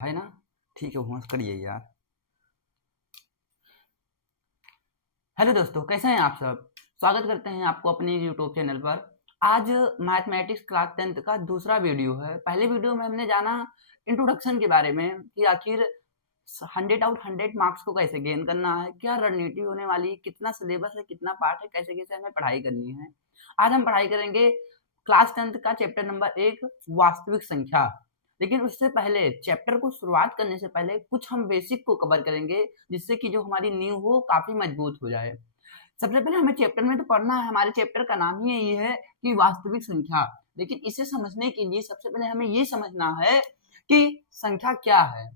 है ना। ठीक है, होमवर्क करिए यार। हेलो दोस्तों, कैसे हैं आप सब। स्वागत करते हैं आपको अपने यूट्यूब चैनल पर। आज मैथमेटिक्स क्लास 10th का दूसरा वीडियो है। पहले वीडियो में हमने जाना इंट्रोडक्शन के बारे में कि आखिर 100 आउट 100 मार्क्स को कैसे गेन करना है, क्या रणनीति होने वाली है, कितना सिलेबस है, कितना पार्ट है, कैसे कैसे हमें पढ़ाई करनी है। आज हम पढ़ाई करेंगे क्लास 10th का चैप्टर नंबर 1, वास्तविक संख्या। लेकिन उससे पहले चैप्टर को शुरुआत करने से पहले कुछ हम बेसिक को कवर करेंगे, जिससे कि जो हमारी नींव हो काफी मजबूत हो जाए। सबसे पहले हमें चैप्टर में तो पढ़ना है, हमारे चैप्टर का नाम ही यही है कि वास्तविक संख्या। लेकिन इसे समझने के लिए सबसे पहले हमें ये समझना है कि संख्या क्या है,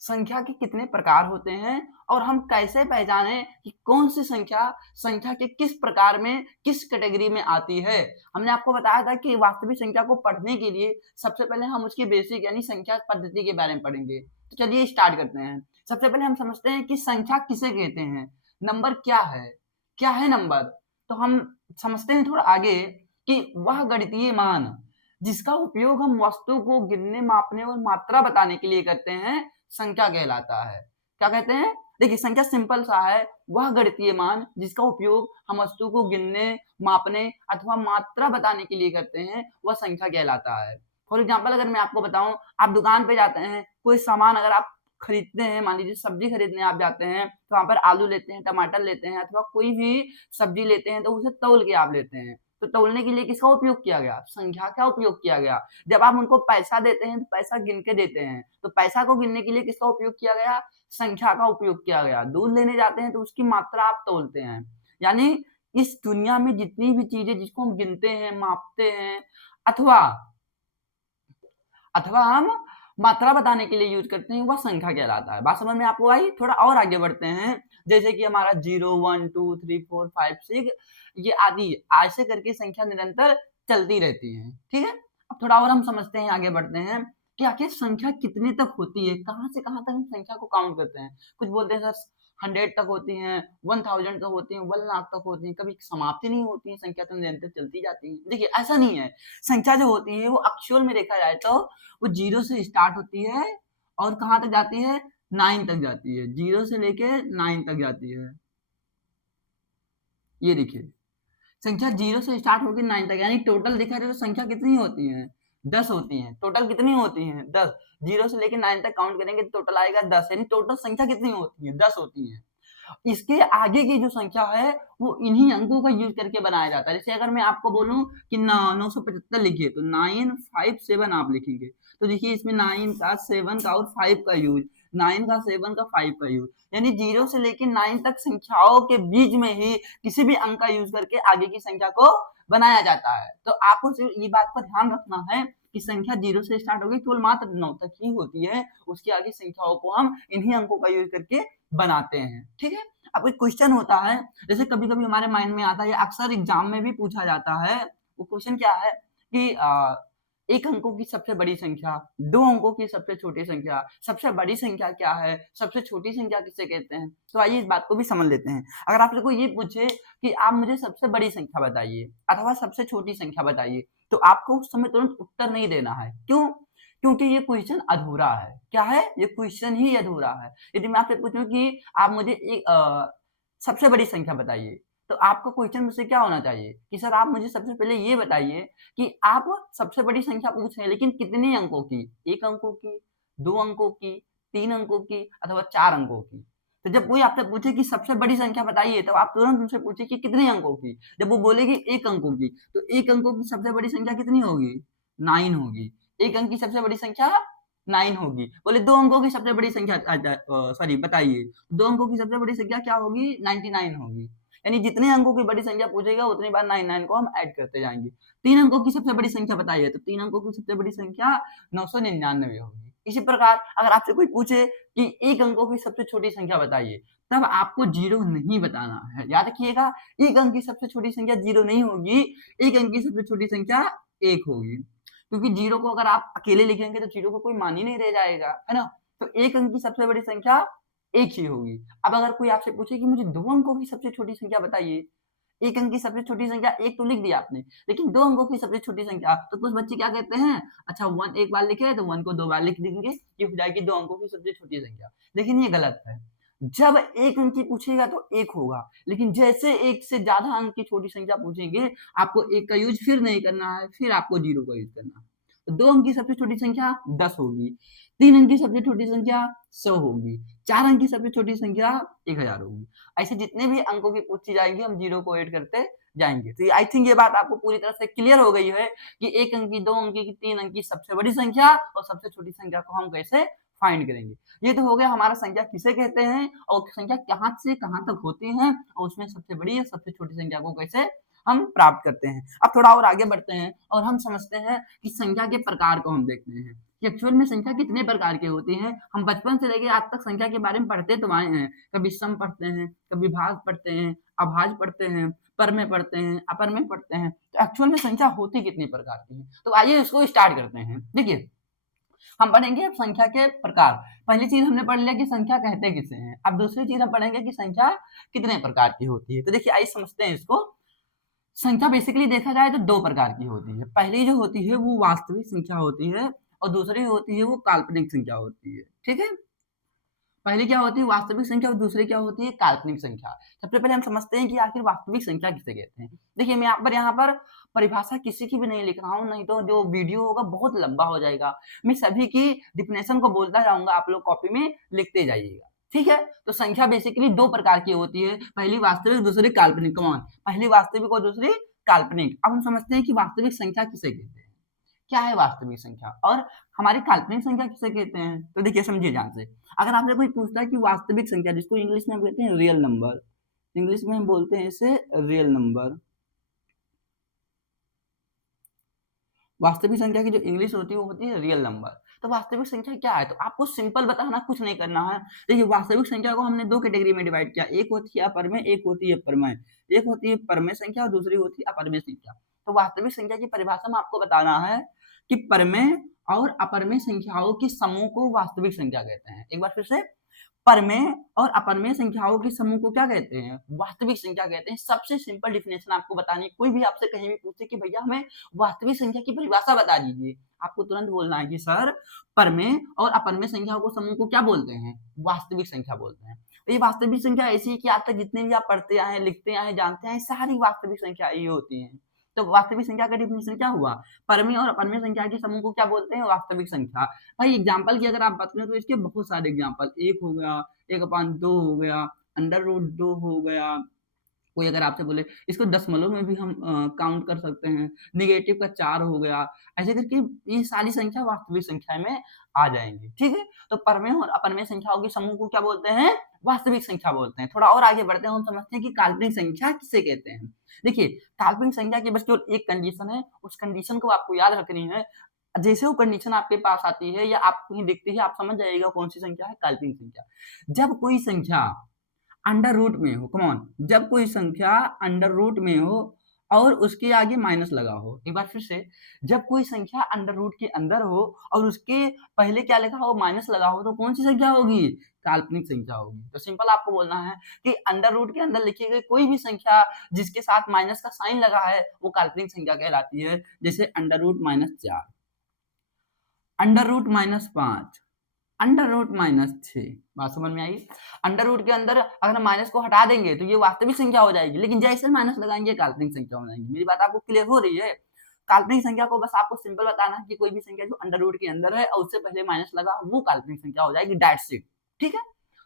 संख्या के कितने प्रकार होते हैं और हम कैसे पहचानें कि कौन सी संख्या संख्या के किस प्रकार में किस कैटेगरी में आती है। हमने आपको बताया था कि वास्तविक संख्या को पढ़ने के लिए सबसे पहले हम उसकी बेसिक यानी संख्या पद्धति के बारे में पढ़ेंगे। तो चलिए स्टार्ट करते हैं। सबसे पहले हम समझते हैं कि संख्या किसे कहते हैं, नंबर क्या है नंबर। तो हम समझते हैं थोड़ा आगे कि वह गणितीय मान जिसका उपयोग हम वस्तु को गिनने, मापने और मात्रा बताने के लिए करते हैं, संख्या कहलाता है। क्या कहते हैं, देखिए संख्या सिंपल सा है, वह गणितीय मान जिसका उपयोग हम वस्तु को गिनने, मापने अथवा मात्रा बताने के लिए करते हैं, वह संख्या कहलाता है। फॉर एग्जाम्पल अगर मैं आपको बताऊं, आप दुकान पे जाते हैं, कोई सामान अगर आप खरीदते हैं, मान लीजिए सब्जी खरीदने आप जाते हैं, तो वहां पर आलू लेते हैं, टमाटर लेते हैं अथवा कोई भी सब्जी लेते हैं, तो उसे तौल के आप लेते हैं। तो तौलने के लिए किसका उपयोग किया गया, संख्या का उपयोग किया गया। जब आप उनको पैसा देते हैं तो पैसा गिन के देते हैं, तो पैसा को गिनने के लिए किसका उपयोग किया गया, संख्या का उपयोग किया गया। दूध लेने जाते हैं तो उसकी मात्रा आप तौलते हैं। यानी इस दुनिया में जितनी भी चीजें जिसको हम गिनते हैं, मापते हैं अथवा अथवा हम मात्रा बताने के लिए यूज करते हैं, वह संख्या कहलाता है। बात समझ में आपको आई। थोड़ा और आगे बढ़ते हैं, जैसे कि हमारा 0 1 2 3 4 5 6 ये आदि ऐसे करके संख्या निरंतर चलती रहती है। ठीक है, अब थोड़ा और हम समझते हैं, आगे बढ़ते हैं कि आखिर संख्या कितने तक होती है, कहां से कहां तक हम संख्या को काउंट करते हैं। कुछ बोलते हैं सर 100 तक होती हैं, 1000 तक होती हैं, 1 लाख तक होती हैं, कभी समाप्ति नहीं होती है, संख्या तो निरंतर चलती जाती है। देखिए ऐसा नहीं है, संख्या जो होती है वो एक्चुअल में देखा जाए तो वो 0 से स्टार्ट होती है और कहां तक जाती है, 9 तक जाती है। 0 से लेके 9 तक जाती है। ये देखिए संख्या 0 से स्टार्ट होकर 9 तक, यानी टोटल देखा जाए तो संख्या कितनी होती है, 10 होती है। टोटल कितनी होती है, 10। 0 से लेकर 9 तक काउंट करेंगे तो टोटल आएगा 10, यानी टोटल संख्या कितनी होती है, 10 होती है। इसके आगे की जो संख्या है वो इन्हीं अंकों का यूज करके बनाया जाता है। जैसे अगर मैं आपको बोलूं कि 975 लिखिए, तो 957 आप लिखेंगे। तो देखिए इसमें 9 का 7 का और 5 का यूज, 9 का 7 का 5 का यूज, यानी 0 से लेकर 9 तक संख्याओं के बीच में ही किसी भी अंक का यूज करके आगे की संख्या को बनाया जाता है। तो आपको सिर्फ ये बात पर ध्यान रखना है कि संख्या 0 से स्टार्ट होगी, केवल मात्र 9 तक ही होती है। उसके आगे संख्याओं को हम इन्हीं अंकों का यूज करके बनाते हैं। ठीक है, अब एक क्वेश्चन होता है, जैसे कभी कभी हमारे माइंड में आता है, अक्सर एग्जाम में भी पूछा जाता है। वो क्वेश्चन क्या है कि एक अंकों की सबसे बड़ी संख्या, दो अंकों की सबसे छोटी संख्या, सबसे बड़ी संख्या क्या है, सबसे छोटी संख्या किसे कहते हैं। तो आइए इस बात को भी समझ लेते हैं। अगर आप लोग को ये पूछे कि आप मुझे सबसे बड़ी संख्या बताइए अथवा सबसे छोटी संख्या बताइए, तो आपको उस समय तुरंत उत्तर नहीं देना है। क्यों, क्योंकि ये क्वेश्चन अधूरा है। क्या है, ये क्वेश्चन ही अधूरा है। यदि मैं आपसे पूछूं कि आप मुझे एक सबसे बड़ी संख्या बताइए, तो आपका क्वेश्चन मुझसे क्या होना चाहिए कि सर आप मुझे सबसे पहले ये बताइए कि आप सबसे बड़ी संख्या पूछ रहे हैं लेकिन कितने अंकों की, एक अंकों की, दो अंकों की, तीन अंकों की अथवा चार अंकों की। तो जब कोई आपसे पूछे कि सबसे बड़ी संख्या बताइए, तो आप तुरंत उनसे पूछे कि कितने अंकों की। जब वो बोलेगी एक अंकों की, तो एक अंकों की सबसे बड़ी संख्या कितनी होगी, 9 होगी। एक अंक की सबसे बड़ी संख्या 9 होगी। बोले दो अंकों की सबसे बड़ी संख्या सॉरी बताइए, दो अंकों की सबसे बड़ी संख्या क्या होगी, 99 होगी। यानी जितने अंकों की बड़ी संख्या पूछेगा उतनी बार 99 को हम ऐड करते जाएंगे। तीन अंकों की सबसे बड़ी संख्या बताइए, तो तीन अंकों की सबसे बड़ी संख्या 999 होगी। इसी प्रकार अगर आपसे कोई पूछे कि एक अंकों की सबसे छोटी संख्या बताइए, तब आपको जीरो नहीं बताना है। याद रखिएगा, एक अंक की सबसे छोटी संख्या जीरो नहीं होगी, एक अंक की सबसे छोटी संख्या एक होगी। क्योंकि जीरो को अगर आप अकेले लिखेंगे तो जीरो को कोई मान ही नहीं रह जाएगा, है ना। तो एक अंक की सबसे बड़ी संख्या एक ही होगी। अब अगर कोई आपसे पूछे कि मुझे दो अंकों की सबसे छोटी संख्या बताइए, एक अंक की सबसे छोटी संख्या एक तो लिख दिया आपने, लेकिन 2 अंकों की सबसे छोटी संख्या, तो कुछ बच्चे क्या कहते हैं, अच्छा 1 एक बार लिखे तो 1 को 2 बार लिख देंगे, ये हो जाएगी 2 अंकों की सबसे छोटी संख्या। लेकिन ये गलत है। जब एक अंक की पूछेगा तो 1 होगा, लेकिन जैसे 1 से ज़्यादा अंक की छोटी संख्या पूछेंगे, आपको 1 का यूज़ फिर नहीं करना है, फिर आपको 0 का यूज़ करना है। तो 2 अंक की सबसे छोटी संख्या 10 होगी, 3 अंक की सबसे छोटी संख्या 100 होगी, 4 अंक की सबसे छोटी संख्या 1000 होगी। ऐसे जितने भी अंकों की पूछी जाएंगी हम 0 को ऐड करते जाएंगे। तो आई थिंक ये बात आपको पूरी तरह से क्लियर हो गई है कि 1 अंक की, 2 अंक की, 3 अंक की सबसे बड़ी संख्या और सबसे छोटी संख्या को हम कैसे फाइंड करेंगे। ये तो हो गया हमारा संख्या किसे कहते हैं और संख्या कहाँ से कहाँ तक होती है और उसमें सबसे बड़ी या सबसे छोटी संख्या को कैसे हम प्राप्त करते हैं। अब थोड़ा और आगे बढ़ते हैं और हम समझते हैं कि संख्या के प्रकार को हम देखते हैं कि एक्चुअल में संख्या कितने प्रकार की होती है। हम बचपन से लेके आज तक संख्या के बारे में पढ़ते तो आए हैं, कभी सम पढ़ते हैं, कभी भाग पढ़ते हैं, अभाज्य पढ़ते हैं, परमेय पढ़ते हैं, अपरमेय पढ़ते हैं। तो एक्चुअल में संख्या होती कितनी प्रकार की है, तो आइए इसको स्टार्ट करते हैं। देखिए हम पढ़ेंगे अब संख्या के प्रकार। पहली चीज हमने पढ़ लिया कि संख्या कहते किसे हैं। अब दूसरी चीज हम पढ़ेंगे कि संख्या कितने प्रकार की होती है। तो देखिए आइए समझते हैं इसको। संख्या बेसिकली देखा जाए तो 2 प्रकार की होती है। पहली जो होती है वो वास्तविक संख्या होती है और दूसरी होती है वो काल्पनिक संख्या होती है। ठीक है, पहली क्या होती है वास्तविक संख्या और दूसरी क्या होती है काल्पनिक संख्या। सबसे पहले हम समझते हैं कि आखिर वास्तविक संख्या किसे कहते हैं। देखिए मैं यहाँ पर परिभाषा किसी की भी नहीं लिख रहा हूँ, नहीं तो जो वीडियो होगा बहुत लंबा हो जाएगा। मैं सभी की डिफिनेशन को बोलता जाऊंगा, आप लोग कॉपी में लिखते जाइएगा। ठीक है, तो संख्या बेसिकली 2 प्रकार की होती है, पहली वास्तविक दूसरी काल्पनिक। कौन, पहली वास्तविक और दूसरी काल्पनिक। अब हम समझते हैं कि वास्तविक संख्या किसे कहते हैं, क्या है वास्तविक संख्या और हमारी काल्पनिक संख्या किसे कहते हैं। तो देखिए समझिए ध्यान से, अगर आपसे कोई पूछता है कि वास्तविक संख्या, जिसको इंग्लिश में हम कहते हैं रियल नंबर, इंग्लिश में हम बोलते हैं इसे रियल नंबर, वास्तविक संख्या की जो इंग्लिश होती है वो होती है रियल नंबर। तो वास्तविक संख्या क्या है, तो आपको सिंपल बताना, कुछ नहीं करना है। देखिए वास्तविक संख्या को हमने 2 कैटेगरी में डिवाइड किया, एक होती है अपरमेय, एक होती है परमेय। एक होती है परमेय संख्या और दूसरी होती है अपरमेय संख्या। तो वास्तविक संख्या की परिभाषा में आपको बताना है कि परमेय और अपरमेय संख्याओं के समूह को वास्तविक संख्या कहते हैं। एक बार फिर से, परमेय और अपरमेय संख्याओं के समूह को क्या कहते हैं, वास्तविक संख्या कहते हैं। सबसे सिंपल डिफिनेशन आपको बतानी है। कोई भी आपसे कहीं भी पूछे कि भैया हमें वास्तविक संख्या की परिभाषा बता दीजिए, आपको तुरंत बोलना है कि सर परमेय और अपरमेय संख्याओं को समूह को क्या बोलते हैं, वास्तविक संख्या बोलते हैं। तो ये वास्तविक संख्या ऐसी है कि आज तक जितने भी आप पढ़ते आए, लिखते आए, जानते हैं, सारी वास्तविक संख्या ही होती है। तो वास्तविक संख्या का डिफिनेशन क्या हुआ, परमेय और अपरमेय संख्या के समूह को क्या बोलते हैं, वास्तविक संख्या। भाई एग्जांपल की अगर आप बात करें तो इसके बहुत सारे एग्जांपल, 1 हो गया, 1/2 हो गया, अंडर रूट 2 हो गया। कोई अगर आपसे बोले इसको दशमलव में भी हम काउंट कर सकते हैं, नेगेटिव का 4 हो गया, ऐसे करके ये सारी संख्या वास्तविक संख्या में आ जाएंगी। ठीक है, तो परमेय और अपरमेय संख्याओं के समूह को क्या बोलते हैं, वास्तविक संख्या बोलते हैं। थोड़ा और आगे बढ़ते हैं, हम समझते हैं कि काल्पनिक संख्या किसे कहते हैं। देखिए काल्पनिक संख्या की बस केवल एक कंडीशन है, उस कंडीशन को आपको याद रखनी है। जैसे वो कंडीशन आपके पास आती है या आप कहीं दिखती है, आप समझ जाइएगा कौन सी संख्या है काल्पनिक संख्या। जब कोई संख्या अंडर रूट में हो, कमॉन, जब कोई संख्या अंडर रूट में हो और उसके आगे माइनस लगा हो। एक बार फिर से, जब कोई संख्या अंडर रूट के अंदर हो और उसके पहले क्या लिखा हो, माइनस लगा हो, तो कौन सी संख्या होगी, काल्पनिक संख्या होगी। तो सिंपल आपको बोलना है कि अंडर रूट के अंदर लिखी गई कोई भी संख्या जिसके साथ माइनस का साइन लगा है वो काल्पनिक संख्या कहलाती है। जैसे under root -4, under root -5, under root -6। बात समझ में आई। अंडर रूट के अंदर अगर हम माइनस को हटा देंगे तो ये वास्तविक संख्या हो जाएगी, लेकिन जैसे माइनस लगाएंगे काल्पनिक संख्या हो जाएगी। मेरी बात आपको क्लियर हो रही है। काल्पनिक संख्या को बस आपको सिंपल बताना है कि कोई भी संख्या जो अंडर रूट के अंदर है और उससे पहले माइनस लगा वो काल्पनिक संख्या हो जाएगी, दैट्स इट। ठीक है,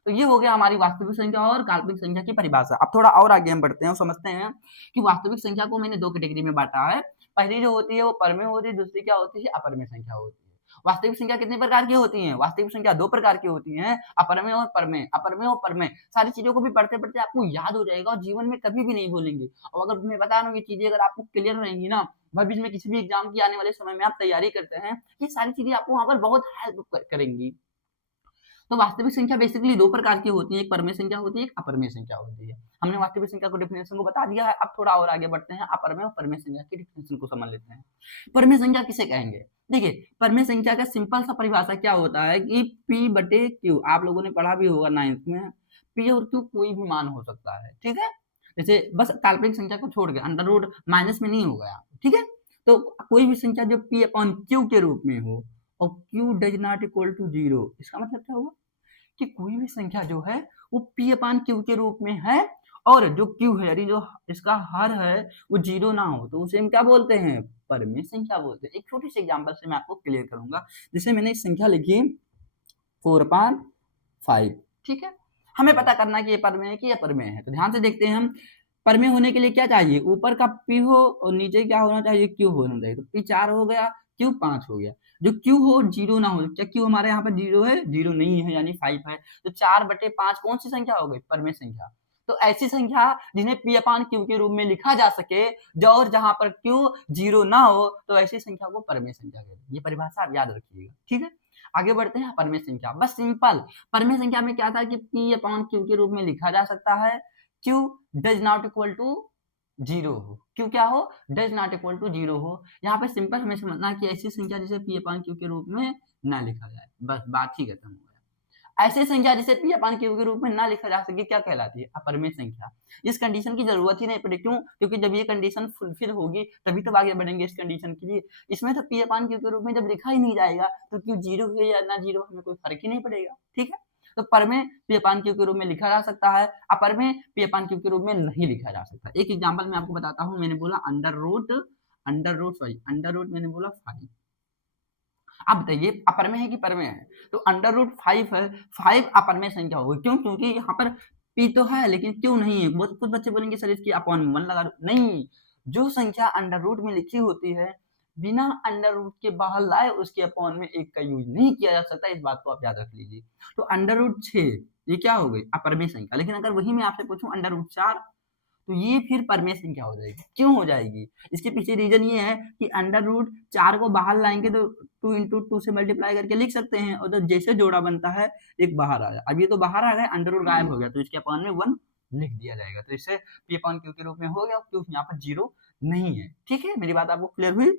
तो ये हो गया हमारी वास्तविक संख्या और काल्पनिक संख्या की परिभाषा। अब थोड़ा और आगे हम बढ़ते हैं और समझते हैं कि वास्तविक संख्या को मैंने 2 कैटेगरी में बांटा है। पहली जो होती है वो परमेय होती है, दूसरी क्या होती है, अपरमेय संख्या होती है। वास्तविक संख्या कितने प्रकार की होती हैं, वास्तविक संख्या 2 प्रकार की होती हैं, अपरमेय और परमेय। अपरमेय और परमेय सारी चीजों को भी पढ़ते पढ़ते आपको याद हो जाएगा और जीवन में कभी भी नहीं भूलेंगे। और अगर मैं बता रहा हूँ ये चीजें अगर आपको क्लियर रहेंगी ना, भविष्य में किसी भी एग्जाम की आने वाले समय में आप तैयारी करते हैं, ये सारी चीजें आपको वहां पर बहुत हेल्प करेंगी। तो वास्तविक संख्या बेसिकली 2 प्रकार की होती है, एक परमेय संख्या होती है, एक अपरमेय संख्या होती है। हमने वास्तविक संख्या को डिफिनेशन को बता दिया है। अब थोड़ा और आगे बढ़ते हैं, अपरमेय और परमेय संख्या की डिफिनेशन को समझ लेते हैं। परमेय संख्या किसे कहेंगे, देखिए परमेय संख्या का सिंपल सा परिभाषा क्या होता है कि P/Q, आप लोगों ने पढ़ा भी होगा 9th में, P और Q कोई भी मान हो सकता है। ठीक है, जैसे बस काल्पनिक संख्या को छोड़ के अंडर रूट माइनस में नहीं होगा यहाँ, ठीक है। तो कोई भी संख्या जो p अपॉन q के रूप में हो और q does not equal to 0, इसका मतलब क्या हुआ कि कोई भी संख्या जो है वो p अपॉन q के रूप में है और जो q है यानी जो इसका हर है वो 0 ना हो तो उसे हम क्या बोलते हैं, परमेय संख्या बोलते हैं। एक छोटी सी एग्जांपल से मैं आपको क्लियर करूंगा। जैसे मैंने एक संख्या लिखी 4/5, ठीक है। हमें पता करना है कि ये परमेय है कि ये अपरमेय है। तो ध्यान से देखते हैं हम, परमेय होने के लिए क्या चाहिए, ऊपर का p हो और नीचे क्या होना चाहिए, q होना चाहिए। तो p 4 हो गया, q 5 हो गया। जो q हो 0 ना हो, क्या q हमारे यहाँ पर 0 है, 0 नहीं है यानी 5 है। तो 4/5 कौन सी संख्या हो गई, परमेय संख्या। तो ऐसी संख्या जिन्हें p अपान q के रूप में लिखा जा सके और जहां पर q 0 ना हो तो ऐसी संख्या को परमेय संख्या कहते हैं। ये परिभाषा आप याद रखिएगा, ठीक है। आगे बढ़ते हैं परमेय संख्या, बस सिंपल। परमेय संख्या में क्या था कि p अपॉन q के रूप में लिखा जा सकता है, q does not equal to 0 हो, q क्या हो, डज नॉट इक्वल टू 0 हो। यहाँ पे सिंपल हमें समझना है कि ऐसी संख्या जिसे p अपॉन q के रूप में ना लिखा जाए, बस बात ही खत्म हो गया। ऐसी संख्या जिसे p अपान q के रूप में ना लिखा जा सके क्या कहलाती है, अपरमेय संख्या। इस कंडीशन की जरूरत ही नहीं पड़े, क्यों, क्योंकि जब ये कंडीशन फुलफिल होगी तभी तो आगे बढ़ेंगे इस कंडीशन के लिए। इसमें तो p अपान q के रूप में जब लिखा ही नहीं जाएगा तो q 0 है या ना 0 हमें कोई फर्क ही नहीं पड़ेगा, ठीक है। तो परमेय p अपान q के रूप में लिखा जा सकता है, अपरमेय p अपान q के रूप में नहीं लिखा जा सकता। एक एग्जाम्पल मैं आपको बताता हूँ। मैंने बोला अंडर रूट मैंने बोला 5। अब बताइए अपरमेय है कि परमेय है, तो अंडर रूट 5 है, 5 अपरमेय संख्या होगी, क्यों, क्योंकि यहाँ पर p तो है लेकिन क्यों नहीं है। बहुत कुछ बच्चे बोलेंगे सर इसकी अपॉन 1 लगा दो, नहीं, जो संख्या अंडर रूट में लिखी होती है बिना अंडर रूट के बाहर लाए उसके अपॉन में 1 का यूज नहीं किया जा सकता, इस बात को आप याद रख लीजिए। तो अंडर रूट 6 ये क्या हो गई, अपरमेय संख्या। लेकिन अगर वही मैं आपसे पूछूं अंडर रूट 4 तो ये फिर परमेय संख्या हो जाएगी। क्यों हो जाएगी, इसके पीछे रीजन ये है कि अंडर रूट 4 को बाहर लाएंगे तो 2 इंटू 2 से मल्टीप्लाई करके लिख सकते हैं, और तो जैसे जोड़ा बनता है एक बाहर आ जाए। अब ये तो बाहर आ गया, अंडर रूट गायब हो गया, तो इसके अपॉन में 1 लिख दिया जाएगा। तो इससे p अपॉन q के रूप में हो गया, क्यों यहाँ पर 0 नहीं है, ठीक है। मेरी बात आपको क्लियर हुई।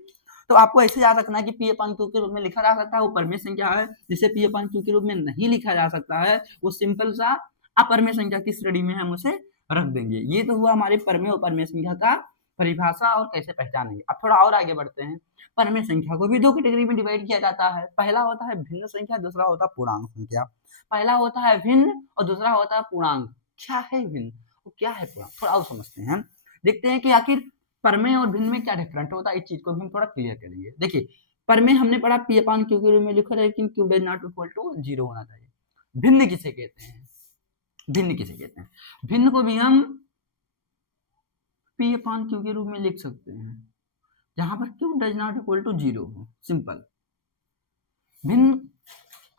तो आपको ऐसे याद रखना है कि p अपॉन q के रूप में लिखा जा सकता है वो परमेय संख्या है, जिसे p अपॉन q के रूप में नहीं लिखा जा सकता है वो सिंपल सा अपरमेय संख्या की श्रेणी में हम उसे रख देंगे। ये तो हुआ हमारे परमेय और परमेय संख्या का परिभाषा और कैसे पहचानेंगे। अब थोड़ा और आगे बढ़ते हैं। परमेय संख्या को भी दो कैटेगरी में डिवाइड किया जाता है। पहला होता है भिन्न संख्या, दूसरा होता है पूर्णांक संख्या। पहला होता है भिन्न और दूसरा होता है पूर्णांक। क्या है भिन्न और क्या है पूर्णांक, थोड़ा और समझते हैं। देखते हैं कि आखिर परमेय और भिन्न में क्या डिफरेंट होता है, इस चीज को भी हम थोड़ा क्लियर करेंगे। देखिए परमेय हमने पढ़ा p अपान q के रूप में लिखा, लेकिन q does not equal to 0 होना चाहिए। भिन्न किसे कहते हैं, भिन्न किसे कहते हैं, भिन्न को भी हम p अपान q के रूप में लिख सकते हैं जहां पर q does not equal to 0 हो, सिंपल। भिन्न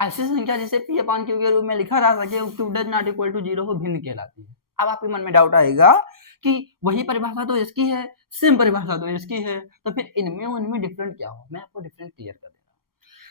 ऐसी संख्या जिसे p अपान q के रूप में लिखा जा सके q does not equal to 0 हो, भिन्न कहलाती है। अब आपके मन में डाउट आएगा कि वही परिभाषा तो इसकी है, सेम परिभाषा तो इसकी है, तो फिर इनमें उनमें डिफरेंट क्या हो। मैं आपको डिफरेंट क्लियर कर दे रहा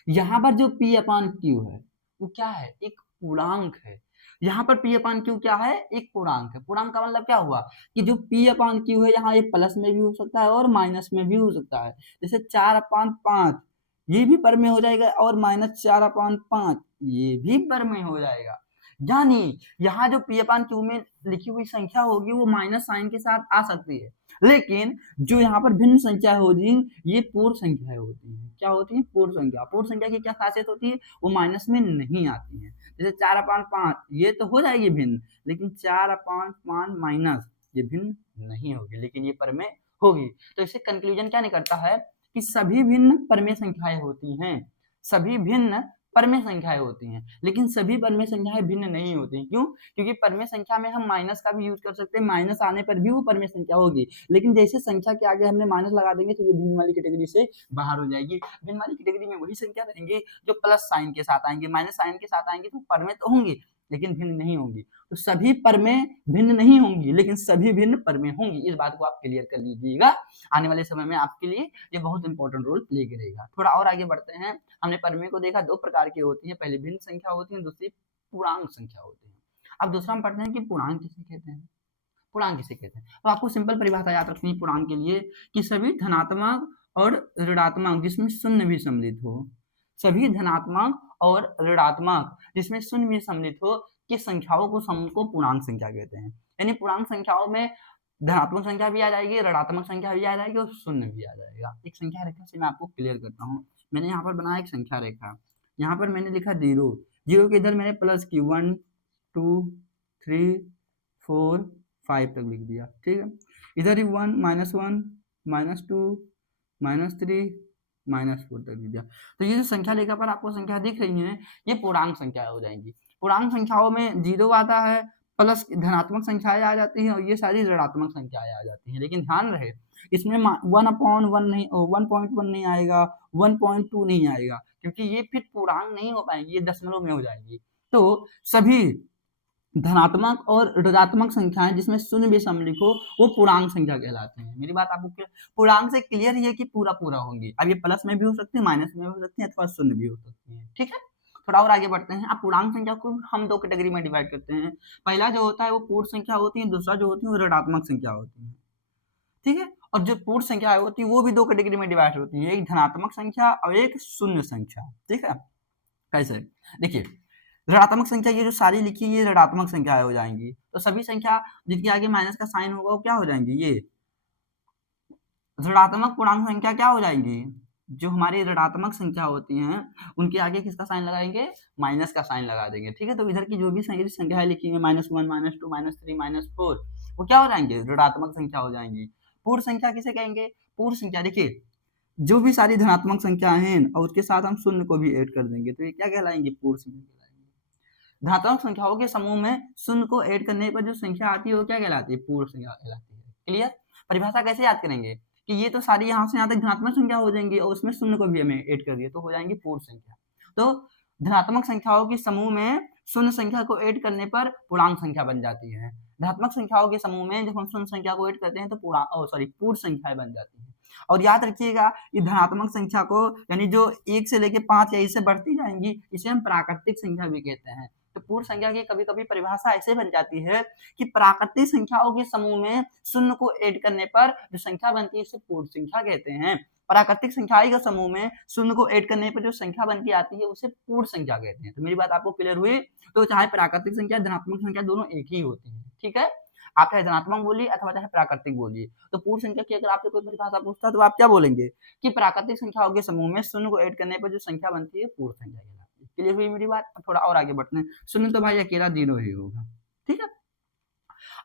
हूँ। यहाँ पर जो p अपान q है वो क्या है, एक पूर्णांक है। यहाँ पर p अपान q क्या है, एक पूर्णांक है। पूर्णांक का मतलब क्या हुआ कि जो p अपान q है यहाँ ये प्लस में भी हो सकता है और माइनस में भी हो सकता है। जैसे 4/5 ये भी परमेय हो जाएगा और -4/5 ये भी परमेय हो जाएगा। यानी यहाँ जो p अपान q में लिखी हुई संख्या होगी वो माइनस साइन के साथ आ सकती है, लेकिन जो यहाँ पर भिन्न संख्या होगी ये पूर्ण संख्याएं होती हैं। क्या होती है, पूर्ण संख्या। पूर्ण संख्या की क्या खासियत होती है, वो माइनस में नहीं आती है। जैसे 4/5 ये तो हो जाएगी भिन्न, लेकिन 4/5 माइनस ये भिन्न नहीं होगी, लेकिन ये परमेय होगी। तो इससे कंक्लूजन क्या निकलता है कि सभी भिन्न परमेय संख्याएं होती हैं, सभी भिन्न परमेय संख्याएं होती हैं, लेकिन सभी परमेय संख्याएं भिन्न नहीं होती। क्यों, क्योंकि परमेय संख्या में हम माइनस का भी यूज कर सकते हैं, माइनस आने पर भी वो परमेय संख्या होगी, लेकिन जैसे संख्या के आगे हमने माइनस लगा देंगे तो ये भिन्न वाली कैटेगरी से बाहर हो जाएगी। भिन्न वाली कैटेगरी में वही संख्या रहेंगी जो प्लस साइन के साथ आएंगे, माइनस साइन के साथ आएंगे तो परमेय तो होंगी लेकिन भिन्न नहीं होंगी। तो सभी परमेय भिन्न नहीं होंगी लेकिन सभी भिन्न परमेय होंगी, इस बात को आप क्लियर कर लीजिएगा। आने वाले समय में आपके लिए ये बहुत इंपॉर्टेंट रोल प्ले करेगा। थोड़ा और आगे बढ़ते हैं। हमने परमेय को देखा, दो प्रकार की होती है, पहले भिन्न संख्या होती है, दूसरी पूर्णांक संख्या होती है। अब दूसरा हम पढ़ते हैं कि पूर्णांक किसे कहते हैं। पूर्णांक किसे कहते हैं, तो आपको सिंपल परिभाषा याद रखनी है पूर्णांक के लिए कि सभी धनात्मक और ऋणात्मक जिसमें शून्य भी सम्मिलित हो, सभी धनात्मक और ऋणात्मक जिसमें शून्य भी सम्मिलित हो कि संख्याओं को पूर्णांक संख्या कहते हैं। यानी पूर्णांक संख्याओं में धनात्मक संख्या भी आ जाएगी, ऋणात्मक संख्या भी आ जाएगी और शून्य भी आ जाएगा। एक संख्या रेखा से मैं आपको क्लियर करता हूँ। मैंने यहाँ पर बनाया एक संख्या रेखा, यहाँ पर मैंने लिखा 0, 0 के इधर मैंने प्लस की 1 2 3 4 5 तक लिख दिया, ठीक है। इधर ही 1 -2 -3 -4 तक लिख दिया। तो ये जो संख्या रेखा पर आपको संख्या दिख रही है, ये पूर्णांक संख्या हो जाएंगी। पूर्णांक संख्याओं में 0 आता है, प्लस धनात्मक संख्याएं आ जाती हैं और ये सारी ऋणात्मक संख्याएं आ जाती हैं। लेकिन ध्यान रहे, इसमें 1/1 नहीं, 1.1 नहीं आएगा, 1.2 नहीं आएगा, क्योंकि ये फिर पूर्णांक नहीं हो पाएंगी, ये दशमलव में हो जाएंगी। तो सभी धनात्मक और ऋणात्मक संख्याएं जिसमें शून्य भी सम्मिलित हो, वो पूर्णांक संख्या कहलाते हैं। मेरी बात आपको पूर्णांक से क्लियर ही है कि पूरा पूरा होंगी। अब ये प्लस में भी हो सकती है, माइनस में भी हो सकती है, अथवा शून्य भी हो सकती है, ठीक है। थोड़ा और आगे बढ़ते हैं। अब पूर्णांक संख्या को हम दो कैटेगरी में डिवाइड करते हैं। पहला जो होता है वो पूर्ण संख्या होती है, दूसरा जो होती है वो ऋणात्मक संख्या होती है, ठीक है। और जो पूर्ण संख्या होती है वो भी दो कैटेगरी में डिवाइड होती है, एक धनात्मक संख्या और एक शून्य संख्या, ठीक है। कैसे, देखिए, ऋणात्मक संख्या ये जो सारी लिखी है ये ऋणात्मक संख्या हो जाएंगी। तो सभी संख्या जिनके आगे माइनस का साइन होगा वो क्या हो जाएंगी, ये ऋणात्मक पूर्णांक संख्या क्या हो जाएंगी। जो हमारी ऋणात्मक संख्या होती हैं उनके आगे किसका साइन लगाएंगे, माइनस का साइन लगा देंगे, ठीक है। तो इधर की जो भी संख्याएं लिखी है -1 -2 -3 -4 वो क्या हो जाएंगे, ऋणात्मक संख्या हो जाएंगी। पूर्ण संख्या किसे कहेंगे, पूर्ण संख्या देखिए जो भी सारी धनात्मक संख्या हैं और उसके साथ हम शून्य को भी ऐड कर देंगे तो ये क्या कहलाएंगे, पूर्ण संख्या कहलाएंगे। धनात्मक संख्याओं के समूह में शून्य को ऐड करने पर जो संख्या आती है वो क्या कहलाती है, पूर्ण संख्या कहलाती है। क्लियर। परिभाषा कैसे याद करेंगे कि ये तो सारी यहाँ से यहाँ तक धनात्मक संख्या हो जाएंगी और उसमें शून्य को भी हमें ऐड कर दिया तो हो जाएंगी पूर्ण संख्या। तो धनात्मक संख्याओं के समूह में शून्य संख्या को ऐड करने पर पूर्णांक संख्या बन जाती है। धनात्मक संख्याओं के समूह में जब हम शून्य संख्या को ऐड करते हैं तो पूर्ण संख्याएं बन जाती है। और याद रखिएगा ये धनात्मक संख्या को यानी जो 1 से लेके 5 या इससे बढ़ती जाएंगी इसे हम प्राकृतिक संख्या भी कहते हैं। तो पूर्ण संख्या की कभी कभी परिभाषा ऐसे बन जाती है कि प्राकृतिक संख्याओं के समूह में शून्य को ऐड करने पर जो संख्या बनती है इसे पूर्ण संख्या कहते हैं। प्राकृतिक संख्याएं के समूह में शून्य को ऐड करने पर जो संख्या बन के आती है उसे पूर्ण संख्या कहते हैं। तो मेरी बात आपको क्लियर हुई। तो चाहे प्राकृतिक संख्या धनात्मक संख्या दोनों एक ही होती है, ठीक है। आप चाहे धनात्मक बोलिए अथवा चाहे प्राकृतिक बोलिए। तो पूर्ण संख्या की अगर आपसे कोई परिभाषा पूछता है तो आप क्या बोलेंगे कि प्राकृतिक संख्याओं के समूह में शून्य को ऐड करने पर जो संख्या बनती है पूर्ण संख्या कहलाती है। क्लियर हुई मेरी बात। थोड़ा और आगे बढ़ते हैं। शून्य तो भाई अकेला 0 ही होगा, ठीक है।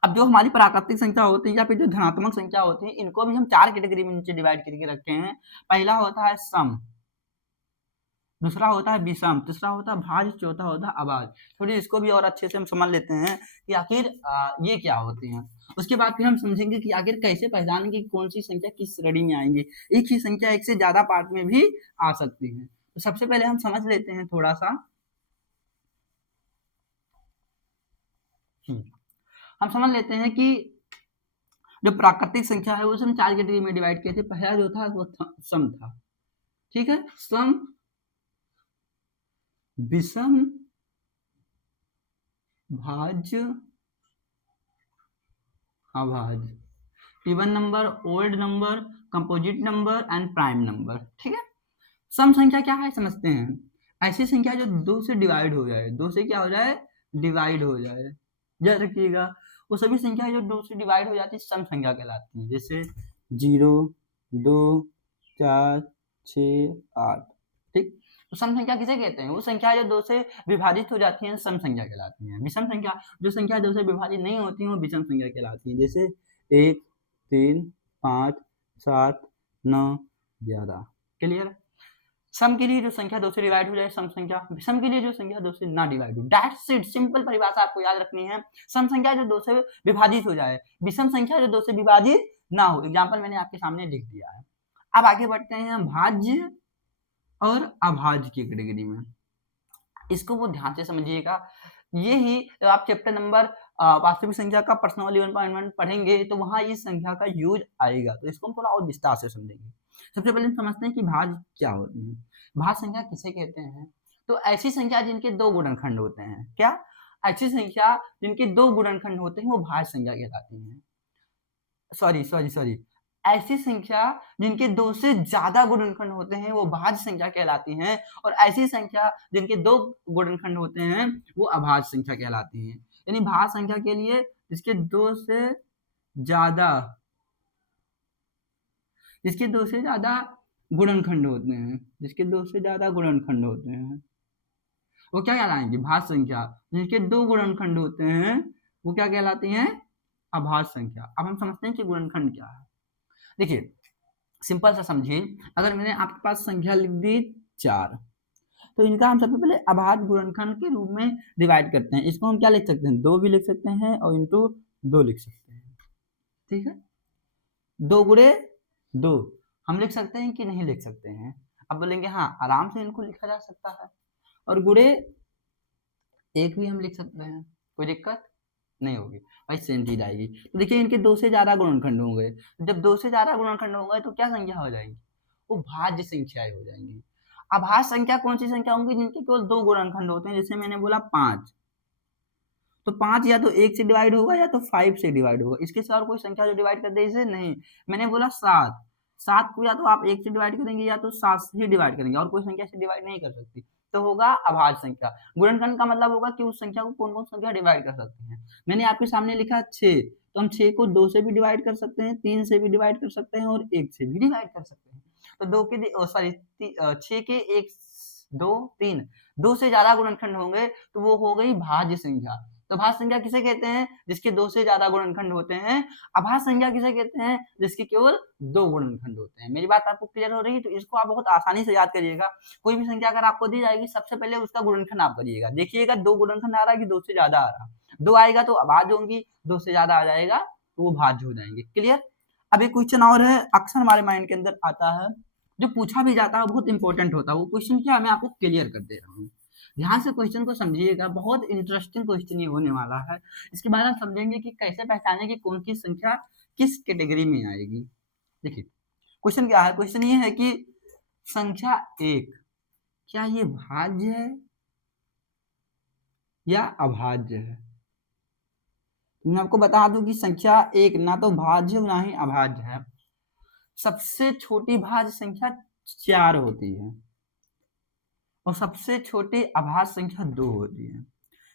अब जो हमारी प्राकृतिक संख्या होती है या फिर जो धनात्मक संख्या होती है इनको भी हम 4 कैटेगरी में नीचे डिवाइड करके रखे हैं। पहला होता है सम, दूसरा होता है विषम, तीसरा होता है भाज्य, चौथा होता है अभाज्य। थोड़ी इसको भी और अच्छे से हम समझ लेते हैं कि आखिर ये क्या होती हैं। उसके बाद फिर हम समझेंगे कि आखिर कैसे पहचानेंगे कौन सी संख्या किस श्रेणी में आएंगी। एक ही संख्या एक से ज्यादा पार्ट में भी आ सकती है। तो सबसे पहले हम समझ लेते हैं थोड़ा सा, हम समझ लेते हैं कि जो प्राकृतिक संख्या है उसे हम 4 कैटेगरी में डिवाइड किए थे। पहला जो था वो सम था, ठीक है। सम, विषम, भाज्य, अभाज्य। Even number, odd number, composite number and prime number, ठीक है। सम संख्या क्या है समझते हैं। ऐसी संख्या जो 2 से डिवाइड हो जाए, 2 से क्या हो जाए, डिवाइड हो जाए। याद रखिएगा वो सभी संख्या जो 2 से डिवाइड हो जाती है सम संख्या कहलाती है। जैसे 0 2 4 6 8, ठीक। तो सम संख्या किसे कहते हैं, वो संख्या जो 2 से विभाजित हो जाती है सम संख्या कहलाती है। विषम संख्या जो संख्या 2 से विभाजित नहीं होती है वो विषम संख्या कहलाती है। जैसे 1 3 5 7 9 11। क्लियर। सम के लिए जो संख्या 2 से डिवाइड हो जाए सम संख्या, विषम के लिए जो संख्या 2 से ना डिवाइड हो। दैट्स इट, सिंपल परिभाषा आपको याद रखनी है। सम संख्या जो 2 से विभाजित हो जाए, विषम संख्या जो 2 से विभाजित ना हो। एग्जांपल मैंने आपके सामने लिख दिया है। अब आगे बढ़ते हैं भाज्य और अभाज्य की कैटेगरी में। इसको वो ध्यान से समझिएगा। ये ही जब आप चैप्टर नंबर वास्तविक संख्या का पर्सनल 1.1 पढ़ेंगे तो वहां इस संख्या का यूज आएगा। तो इसको हम थोड़ा और विस्तार से समझेंगे। सबसे पहले हम समझते हैं कि भाज्य क्या होती है। भाज्य संख्या किसे कहते हैं, तो ऐसी संख्या जिनके 2 गुणनखंड होते हैं। क्या, ऐसी संख्या जिनके 2 गुणनखंड होते हैं वो भाज्य संख्या कहलाती है। सॉरी, ऐसी संख्या जिनके 2 से ज्यादा गुणनखंड होते हैं वो भाज्य संख्या कहलाती हैं। और ऐसी संख्या जिनके 2 गुणनखंड होते हैं वो अभाज्य संख्या कहलाती हैं। यानी भाज्य संख्या के लिए जिसके 2 से ज्यादा, जिसके दो से ज्यादा गुणनखंड होते हैं, जिसके दो से ज्यादा गुणनखंड होते हैं वो क्या कहलाएंगे? भाज्य संख्या। जिनके दो गुणनखंड होते हैं वो क्या कहलाती हैं? अभाज्य संख्या। अब हम समझते हैं कि गुणनखंड क्या है। देखिए सिंपल सा समझिए, अगर मैंने आपके पास संख्या लिख दी 4, तो इनका हम सबसे पहले अभाज्य गुणनखंड के रूप में डिवाइड करते हैं। इसको हम क्या लिख सकते हैं? 2 भी लिख सकते हैं और इंटू 2 लिख सकते हैं। ठीक है, 2 गुणे 2 हम लिख सकते हैं कि नहीं लिख सकते हैं? अब बोलेंगे हाँ आराम से इनको लिखा जा सकता है, और गुणे 1 भी हम लिख सकते हैं, कोई दिक्कत नहीं होगी भाई, सेम चीज आएगी। तो देखिए इनके 2 से ज्यादा गुणनखंड होंगे, जब 2 से ज्यादा गुणनखंड होंगे तो क्या संख्या हो जाएगी? वो भाज्य संख्याएं हो जाएंगी। अभाज्य संख्या कौन सी संख्या होंगी? जिनके केवल 2 गुणनखंड होते हैं, जैसे मैंने बोला 5, तो 5 या तो 1 से डिवाइड होगा या तो 5 से डिवाइड होगा, इसके सिवा और कोई संख्या जो डिवाइड कर दे इसे नहीं। मैंने बोला 7, 7 को या तो आप 1 से डिवाइड करेंगे या तो 7 से ही डिवाइड करेंगे, और कोई संख्या से डिवाइड नहीं कर सकती, तो होगा अभाज्य संख्या। गुणनखंड का मतलब होगा कि उस संख्या को कौन कौन संख्या डिवाइड कर सकती है। मैंने आपके सामने लिखा 6, तो हम 6 को 2 से भी डिवाइड कर सकते हैं, 3 से भी डिवाइड कर सकते हैं और 1 से भी डिवाइड कर सकते हैं। तो 2 के 6 के 1 2 3 2 से ज्यादा गुणनखंड होंगे तो वो हो गई भाज्य संख्या। तो भाज्य संख्या किसे कहते हैं? जिसके 2 से ज्यादा गुणनखंड होते हैं। अभाज्य संख्या किसे कहते हैं? जिसके केवल 2 गुणनखंड होते हैं। मेरी बात आपको क्लियर हो रही है? तो इसको आप बहुत आसानी से याद करिएगा। कोई भी संख्या अगर आपको दी जाएगी, सबसे पहले उसका गुणनखंड आप करिएगा, देखिएगा 2 गुणनखंड आ रहा है कि 2 से ज्यादा आ रहा है। 2 आएगा तो अभाज्य होंगी, 2 से ज्यादा आ जाएगा तो वो भाज्य हो जाएंगे। क्लियर? अब एक क्वेश्चन और है, अक्सर हमारे माइंड के अंदर आता है, जो पूछा भी जाता है, बहुत इंपॉर्टेंट होता है। वो क्वेश्चन क्या मैं आपको क्लियर कर दे रहा हूँ, ध्यान से क्वेश्चन को समझिएगा, बहुत इंटरेस्टिंग क्वेश्चन ये होने वाला है। इसके बाद हम समझेंगे कि कैसे पहचानें कि कौन सी संख्या किस कैटेगरी में आएगी। देखिए क्वेश्चन क्या है? क्वेश्चन ये है कि संख्या 1 क्या ये भाज्य है या अभाज्य है? मैं आपको बता दूं कि संख्या 1 ना तो भाज्य ना ही अभाज्य है। सबसे छोटी भाज्य संख्या 4 होती है और सबसे छोटी अभाज्य संख्या 2 होती है।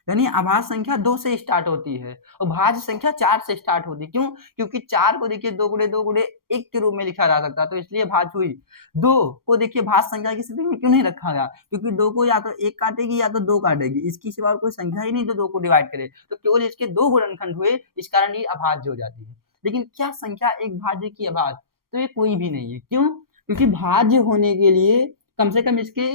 यानी अभाज्य संख्या 2 से स्टार्ट होती है और भाज्य संख्या 4 से स्टार्ट होती है। क्यों? क्योंकि 4 को देखिए 2 गुणे 2 गुणे 1 के रूप में लिखा जा सकता है, तो इसलिए भाज्य हुई। 2 को देखिए भाज्य संख्या की स्थिति में क्यों नहीं रखा गया? क्योंकि 2 को या तो 1 काटेगी या तो 2 काटेगी, इसकी सिवा कोई संख्या ही नहीं जो 2 को डिवाइड करे, तो केवल इसके 2 गुणनखंड हुए, इस कारण ये अभाज्य हो जाती है। लेकिन क्या संख्या एक भाज्य की अभाज्य? तो ये कोई भी नहीं है। क्यों? क्योंकि भाज्य होने के लिए कम से कम इसके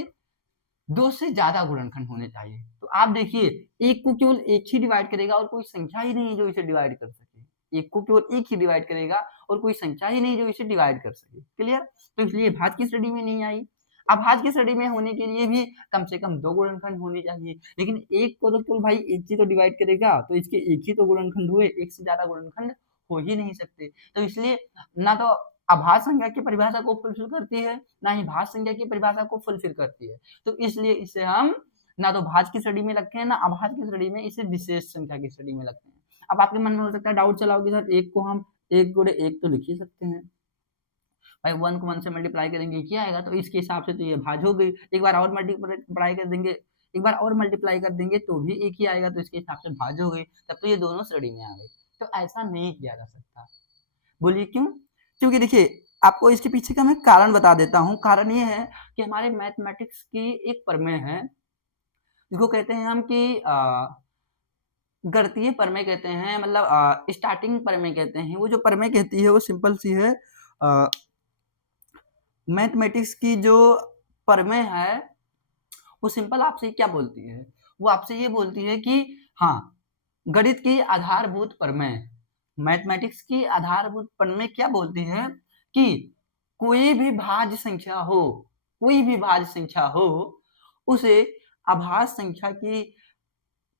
2 से ज्यादा गुणनखंड होने चाहिए। तो आप देखिए 1 को केवल 1 ही डिवाइड करेगा और कोई संख्या ही नहीं जो इसे डिवाइड कर सके। 1 को केवल 1 ही डिवाइड करेगा और कोई संख्या ही नहीं जो इसे डिवाइड कर सके। क्लियर? तो इसलिए भाज्य की श्रेणी में नहीं आई। अभाज्य की श्रेणी में होने के लिए भी कम से कम 2 गुणनखंड होने चाहिए, लेकिन 1 को तो केवल भाई 1 ही तो डिवाइड करेगा, तो इसके 1 ही तो गुणनखंड हुए, 1 से ज्यादा गुणनखंड हो ही नहीं सकते। तो इसलिए ना तो अभाज्य संख्या की परिभाषा को फुलफिल करती है, ना ही भाज्य संख्या की परिभाषा को फुलफिल करती है। तो इसलिए इसे हम ना तो भाज्य की श्रेणी में रखते हैं ना अभाज्य की श्रेणी में, इसे विशेष संख्या की श्रेणी में रखते हैं। अब आपके मन में हो सकता है डाउट चला हो कि सर 1 को हम 1 गुणे 1 तो लिख ही सकते हैं भाई, 1 को 1 से मल्टीप्लाई करेंगे क्या आएगा, तो इसके हिसाब से तो ये भाज्य हो गई। एक बार और मल्टीप्लाई कर देंगे, एक बार और मल्टीप्लाई कर देंगे तो भी 1 ही आएगा, तो इसके हिसाब से भाज्य हो गई। तब तो ये दोनों श्रेणी में आ गई। तो ऐसा नहीं किया जा सकता। बोलिए क्यों? क्योंकि देखिए आपको इसके पीछे का मैं कारण बता देता हूँ। कारण ये है कि हमारे मैथमेटिक्स की एक प्रमेय है, जिसको कहते हैं हम कि गणितीय प्रमेय कहते हैं, मतलब स्टार्टिंग प्रमेय कहते हैं। वो जो प्रमेय कहती है वो सिंपल सी है। मैथमेटिक्स की जो प्रमेय है वो सिंपल आपसे क्या बोलती है? वो आपसे ये बोलती है कि हाँ, गणित की आधारभूत प्रमेय, मैथमेटिक्स की आधारभूत प्रमेय क्या बोलती है कि कोई भी भाज्य संख्या हो, कोई भी भाज्य संख्या हो, उसे अभाज्य संख्या की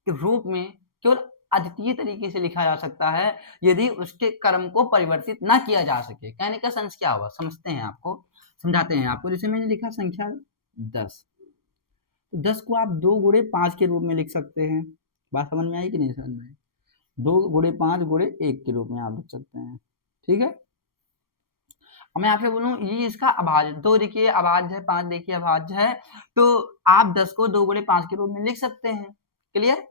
रूप में केवल अद्वितीय तरीके से लिखा जा सकता है यदि उसके क्रम को परिवर्तित ना किया जा सके। कहने का सेंस क्या हुआ, समझते हैं, आपको समझाते हैं आपको। जैसे मैंने लिखा संख्या 10, तो 10 को आप 2 गुणे 5 के रूप में लिख सकते हैं। बात समझ में आई कि नहीं समझ में आई? 2 गुणे 5 गुणे 1 के रूप में आप लिख सकते हैं। ठीक है, अब मैं आपसे बोलूं ये इसका अभाज्य, 2 देखिए अभाज्य है, 5 देखिए अभाज्य है, तो आप 10 को 2 गुणे 5 के रूप में लिख सकते हैं। क्लियर?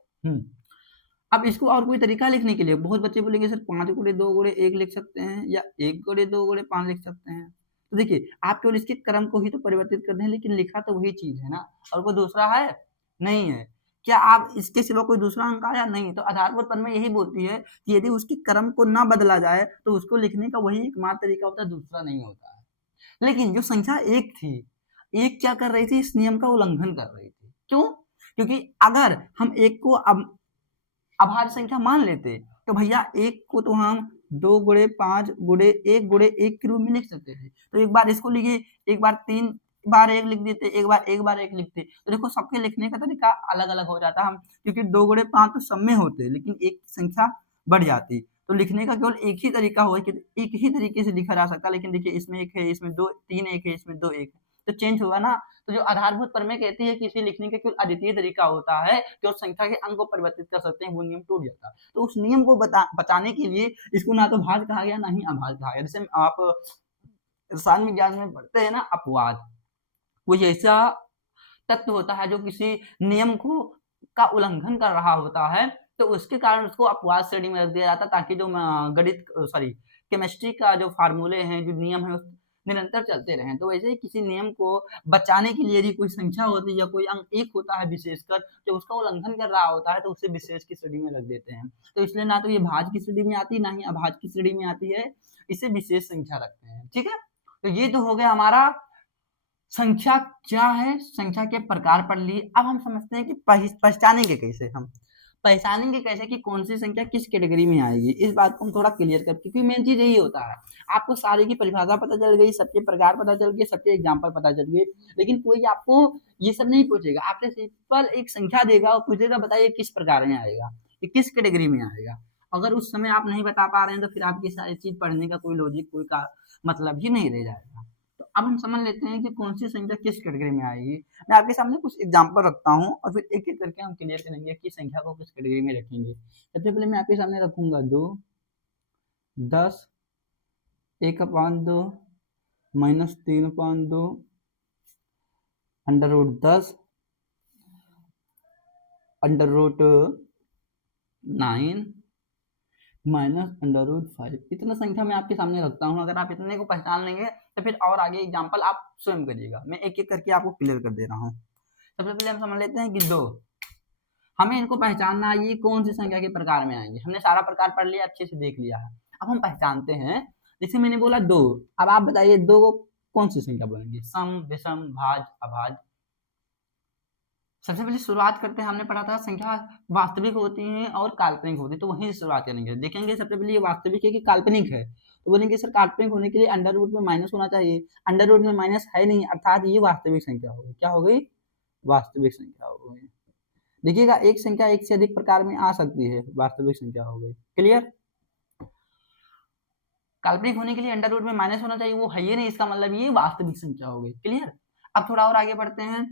अब इसको और कोई तरीका लिखने के लिए, बहुत बच्चे बोलेंगे सर 5 गुणे 2 गुणे 1 लिख सकते हैं या 1 गुणे 2 गुणे 5 लिख सकते हैं। तो देखिए आप केवल इसके क्रम को ही तो परिवर्तित कर रहे हैं, लेकिन लिखा तो वही चीज है ना, और कोई दूसरा है नहीं है। क्या आप इसके सिवा कोई दूसरा अंक आया? नहीं। तो आधारभूत प्रमेय यही बोलती है कि यदि उसके क्रम को ना बदला जाए तो उसको लिखने का वही एकमात्र तरीका होता है, दूसरा नहीं होता है। लेकिन जो संख्या 1 थी, 1 क्या कर रही थी? इस नियम का उल्लंघन कर रही थी। क्यों? क्योंकि अगर हम 1 को अब अभाज्य संख्या मान लेते तो भैया 1 को तो हम 2 गुणे 5 गुणे 1 गुणे 1 के रूप में लिख सकते थे। तो एक बार इसको लिखिए, एक बार 3 बार 1 लिख देते, एक बार 1 लिखते। तो देखो सबके लिखने का तरीका अलग-अलग हो जाता हम, क्योंकि 2 गुणे 5 तो सब में होते, लेकिन एक संख्या बढ़ जाती। तो लिखने का केवल एक ही तरीका होगा कि एक ही तरीके से लिखा जा सकता है, लेकिन देखिए इसमें 1 है, इसमें 2 3 1 है, इसमें 2 1 है। तो चेंज होगा ना। तो जो आधारभूत प्रमेय कहती है कि इसे लिखने का केवल अद्वितीय तरीका होता है कि उस संख्या के अंक को परिवर्तित कर सकते हैं, वो नियम टूट जाता है। तो उस नियम को बचाने के लिए इसको ना तो भाज्य कहा गया, ना ही अभाज्य कहा गया। जैसे आप रसायन विज्ञान में पढ़ते हैं ना, अपवाद, वो ऐसा तत्व होता है जो किसी नियम को का उल्लंघन कर रहा होता है, तो उसके कारण उसको अपवाद श्रेणी में रख दिया जाता है, ताकि जो गणित सॉरी केमिस्ट्री का जो फार्मूले हैं, जो नियम है, निरंतर चलते रहें। तो वैसे ही किसी नियम को बचाने के लिए यदि कोई संख्या होती है या कोई अंक 1 होता है विशेषकर, जो उसका उल्लंघन कर रहा होता है, तो उसे विशेष की श्रेणी में रख देते हैं। तो इसलिए ना तो ये भाज्य की श्रेणी में आती, ना ही अभाज्य की श्रेणी में आती है, इसे विशेष संख्या रखते हैं। ठीक है? तो ये तो हो गया हमारा संख्या क्या है, संख्या के प्रकार पढ़ लिए। अब हम समझते हैं कि पहचानेंगे कैसे हम, पहचानेंगे कैसे कि कौन सी संख्या किस कैटेगरी में आएगी। इस बात को हम थोड़ा क्लियर कर, क्योंकि मेन चीज यही होता है, आपको सारी की परिभाषा पता चल गई, सबके प्रकार पता चल गए, सबके एग्जाम्पल पता चल गए, लेकिन कोई आपको ये सब नहीं पूछेगा, आपसे सिंपल एक संख्या देगा और पूछेगा बताइए किस प्रकार में आएगा, ये किस कैटेगरी में आएगा। अगर उस समय आप नहीं बता पा रहे हैं तो फिर आपकी सारी चीज पढ़ने का कोई लॉजिक, कोई का मतलब ही नहीं रह जाएगा। तो अब हम समझ लेते हैं कि कौन सी संख्या किस कैटेगरी में आएगी। मैं आपके सामने कुछ एग्जांपल रखता हूँ और फिर एक एक करके हम क्लियर करेंगे कि संख्या को किस कैटेगरी में रखेंगे। सबसे पहले मैं आपके सामने रखूंगा 2, 10, 1/2, -3/2, √10, √9, -√5। इतना संख्या मैं आपके सामने रखता हूँ। अगर आप इतने को पहचान लेंगे तो फिर और आगे एग्जाम्पल आप स्वयं करिएगा। मैं एक एक करके आपको क्लियर कर दे रहा हूँ। सबसे पहले हम समझ लेते हैं कि 2, हमें इनको पहचानना है ये कौन सी संख्या के प्रकार में आएंगे। हमने सारा प्रकार पढ़ लिया, अच्छे से देख लिया है, अब हम पहचानते हैं। जैसे मैंने बोला 2, अब आप बताइए 2 को कौन सी संख्या बोलेंगे, सम, विषम, भाज्य, अभाज्य। सबसे पहले शुरुआत करते हैं, हमने पढ़ा था संख्या वास्तविक होती हैं और काल्पनिक होती है, तो वहीं से शुरुआत करेंगे। देखेंगे सबसे पहले ये वास्तविक है कि काल्पनिक है, तो बोलेंगे सर काल्पनिक होने के लिए अंडर रूट में माइनस होना चाहिए, अंडर रूट में माइनस है नहीं, अर्थात ये वास्तविक संख्या हो गई। क्या हो गई? वास्तविक संख्या हो गई। देखिएगा एक संख्या एक से अधिक प्रकार में आ सकती है, वास्तविक संख्या हो गई। क्लियर? काल्पनिक होने के लिए अंडर रूट में माइनस होना चाहिए, वो है ही नहीं, इसका मतलब ये वास्तविक संख्या हो गई। क्लियर? अब थोड़ा और आगे बढ़ते हैं,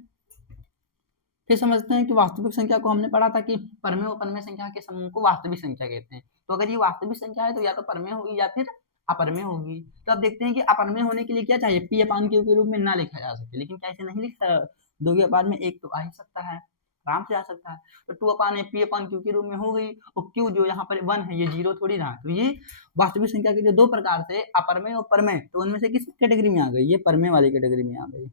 फिर समझते हैं कि वास्तविक संख्या को हमने पढ़ा था कि परमेय और अपरमेय संख्या के समूह को वास्तविक संख्या कहते हैं। तो अगर ये वास्तविक संख्या है तो या तो परमेय होगी या फिर अपरमेय होगी। तो अब देखते हैं कि अपरमेय होने के लिए क्या चाहिए, P/Q के रूप में ना लिखा जा सके, लेकिन क्या इसे नहीं लिखा, 2 के बाद में 1 तो आ ही सकता है, आराम से आ सकता है। तो 2/A P/Q के रूप में हो गई, और Q जो यहाँ पर 1 है, ये 0 थोड़ी ना है। तो ये वास्तविक संख्या के जो 2 प्रकार थे, अपरमेय और परमेय, तो उनमें से किस कैटेगरी में आ गई? ये परमेय वाली कैटेगरी में आ गई।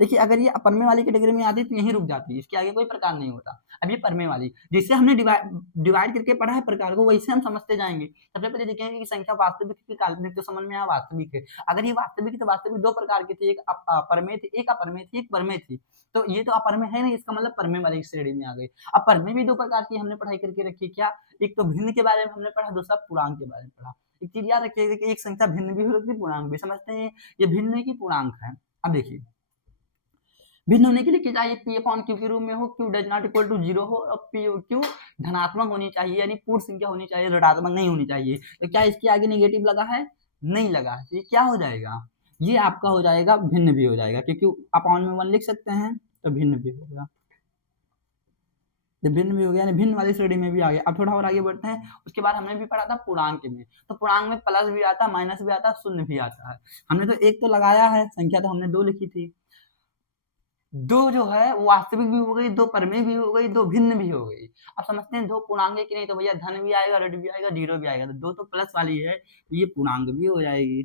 देखिए अगर ये अपरमेय वाली कैटेगरी में आती तो यहीं रुक जाती, इसके आगे कोई प्रकार नहीं होता। अब ये परमेय वाली, जिससे हमने डिवाइड करके पढ़ा है प्रकार को, वैसे हम समझते जाएंगे। सबसे पहले देखेंगे कि संख्या वास्तविक की काल्पनिक, तो समझ में आया वास्तविक है। अगर ये वास्तविक तो वास्तविक 2 प्रकार की थी, एक अपरमेय थी, एक अपरमेय थी, एक परमेय थी। तो ये तो अपरमेय है नहीं, इसका मतलब परमेय वाली श्रेणी में आ गई। अब परमेय भी 2 प्रकार की हमने पढ़ाई करके रखी, क्या? एक तो भिन्न के बारे में हमने पढ़ा, दूसरा पूर्णांक के बारे में पढ़ा। एक चीज याद रखिएगा कि एक संख्या भिन्न भी हो सकती है, पूर्णांक भी। समझते हैं ये भिन्न है कि पूर्णांक है। अब देखिए भिन्न होने के लिए क्या चाहिए, P/Q के रूप में हो, Q does not equal to 0 हो, और Q धनात्मक होनी चाहिए, यानी पूर्ण संख्या होनी चाहिए, ऋणात्मक नहीं होनी चाहिए। तो क्या इसके आगे नेगेटिव लगा है? नहीं लगा। तो ये क्या हो जाएगा? ये आपका हो जाएगा भिन्न भी हो जाएगा, क्योंकि अपॉन में 1 लिख सकते हैं, तो भिन्न भी होगा। भिन्न भी हो गया, यानी भिन्न वाली श्रेणी में भी आ गया। अब थोड़ा और आगे बढ़ते हैं, उसके बाद हमने भी पढ़ा था पूर्णांक में। तो पूर्णांक में प्लस भी आता है, माइनस भी आता है, शून्य भी आता है। हमने तो 1 तो लगाया है, संख्या तो हमने 2 लिखी थी। दो जो है वो वास्तविक भी हो गई, दो परमेय भी हो गई, दो भिन्न भी हो गई। अब समझते हैं दो पूर्णांक है कि नहीं, तो भैया धन भी आएगा, ऋण भी आएगा, जीरो भी आएगा, तो दो तो प्लस वाली है, तो ये पूर्णांक भी हो जाएगी।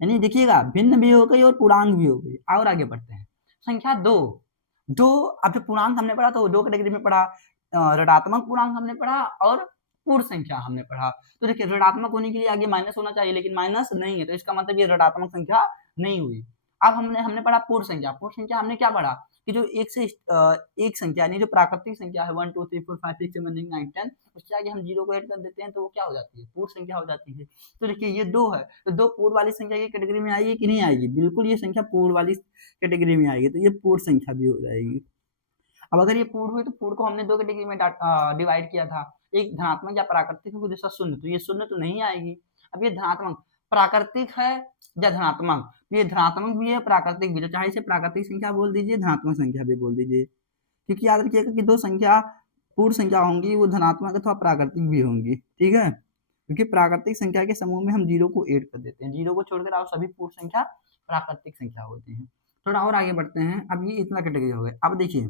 यानी देखिएगा भिन्न भी हो गई और पूर्णांक भी हो गई। और आगे बढ़ते हैं, संख्या दो। दो, अब जो पूर्णांक हमने पढ़ा तो दो कैटेगरी में पढ़ा, ऋणात्मक पूर्णांक हमने पढ़ा और पूर्ण संख्या हमने पढ़ा। तो देखिए ऋणात्मक होने के लिए आगे माइनस होना चाहिए, लेकिन माइनस नहीं है, तो इसका मतलब ये ऋणात्मक संख्या नहीं हुई। अब हमने हमने पढ़ा पूर्ण संख्या। पूर्ण संख्या हमने क्या पढ़ा कि जो एक से एक संख्या यानी जो प्राकृतिक संख्या है 1 2 3 4 5 6 7 8 9 10, उसके आगे हम जीरो को ऐड कर देते हैं तो वो क्या हो जाती है, पूर्ण संख्या हो जाती है। तो देखिए ये दो है, तो दो पूर्ण वाली संख्या की कैटेगरी में आएगी कि नहीं आएगी, बिल्कुल ये संख्या पूर्ण वाली कैटेगरी में आएगी, तो ये पूर्ण संख्या भी हो जाएगी। अब अगर ये पूर्ण हुई तो पूर्ण को हमने दो कैटेगरी में डिवाइड किया था, एक धनात्मक या प्राकृतिक है, दूसरा शून्य, तो ये शून्य तो नहीं आएगी। अब ये धनात्मक प्राकृतिक है या धनात्मक, ये धनात्मक भी है प्राकृतिक भी, तो चाहे इसे प्राकृतिक संख्या बोल दीजिए, धनात्मक संख्या भी बोल दीजिए, क्योंकि याद रखिएगा कि दो संख्या पूर्ण संख्या होंगी, वो धनात्मक अथवा प्राकृतिक भी होंगी, ठीक है, क्योंकि प्राकृतिक संख्या के समूह में हम जीरो को ऐड कर देते हैं, जीरो को छोड़कर आप सभी पूर्ण संख्या प्राकृतिक संख्या होती है। थोड़ा और आगे बढ़ते हैं, अब ये इतना कैटेगरी हो गए। अब देखिए